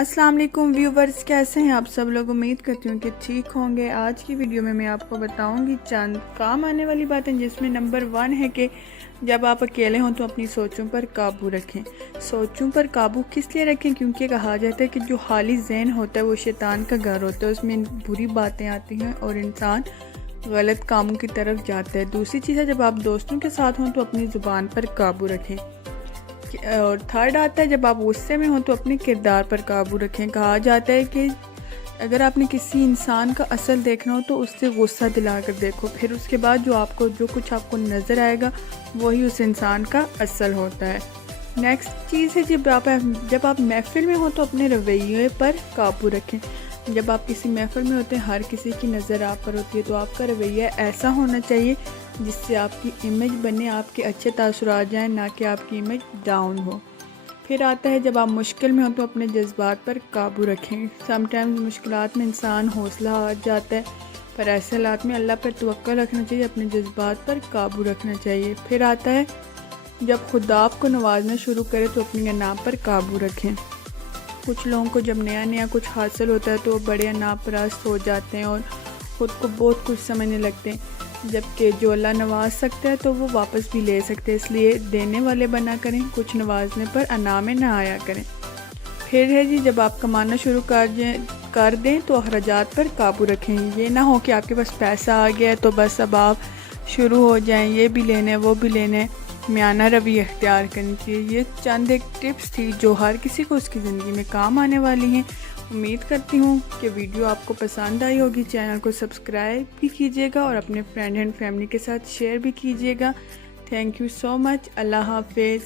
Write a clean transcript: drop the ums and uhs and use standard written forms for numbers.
अस्सलाम वालेकुम व्यूवर्स, कैसे हैं आप सब लोग। उम्मीद करती हूँ कि ठीक होंगे। आज की वीडियो में मैं आपको बताऊंगी चंद काम आने वाली बातें, जिसमें नंबर 1 है कि जब आप अकेले हों तो अपनी सोचों पर काबू रखें। सोचों पर काबू किस लिए रखें? क्योंकि कहा जाता है कि जो खाली जहन होता है वो शैतान का घर होता है, उसमें बुरी बातें आती हैं और इंसान गलत कामों की तरफ जाता है। दूसरी चीज़ है, जब आप दोस्तों के साथ हों तो अपनी ज़ुबान पर काबू रखें। और थर्ड आता है, जब आप गुस्से में हो तो अपने किरदार पर काबू रखें। कहा जाता है कि अगर आपने किसी इंसान का असल देखना हो तो उससे गुस्सा दिला कर देखो, फिर उसके बाद जो कुछ आपको नज़र आएगा वही उस इंसान का असल होता है। नेक्स्ट चीज़ है, जब आप महफिल में हो तो अपने रवैये पर काबू रखें। जब आप किसी महफिल में होते हैं, हर किसी की नज़र आप पर होती है, तो आपका रवैया ऐसा होना चाहिए जिससे आपकी इमेज बने, आपके अच्छे तासुरात जाएँ, ना कि आपकी इमेज डाउन हो। फिर आता है, जब आप मुश्किल में हो तो अपने जज्बात पर काबू रखें। समटाइम्स मुश्किलात में इंसान हौसला हार जाता है, पर ऐसे हालात में अल्लाह पर तवक्कुल रखना चाहिए, अपने जज्बात पर काबू रखना चाहिए। फिर आता है, जब खुदा आपको नवाजना शुरू करे तो अपनी अना पर काबू रखें। कुछ लोगों को जब नया नया कुछ हासिल होता है तो वो बड़े अनापरस्त हो जाते हैं और ख़ुद को बहुत कुछ समझने लगते हैं, जबकि जो अल्लाह नवाज सकता है तो वो वापस भी ले सकते हैं। इसलिए देने वाले बना करें, कुछ नवाजने पर अना में ना आया करें। फिर है जी, जब आप कमाना शुरू कर दें तो अखराजात पर काबू रखें। ये ना हो कि आपके पास पैसा आ गया है तो बस अब आप शुरू हो जाएं, ये भी लेना है वो भी लेना है। म्याना रवि अख्तियार करनी चाहिए। ये चंद एक टिप्स थी जो हर किसी को उसकी ज़िंदगी में काम आने वाली हैं। उम्मीद करती हूँ कि वीडियो आपको पसंद आई होगी। चैनल को सब्सक्राइब भी कीजिएगा और अपने फ्रेंड एंड फैमिली के साथ शेयर भी कीजिएगा। Thank you so much. Allah हाफिज़।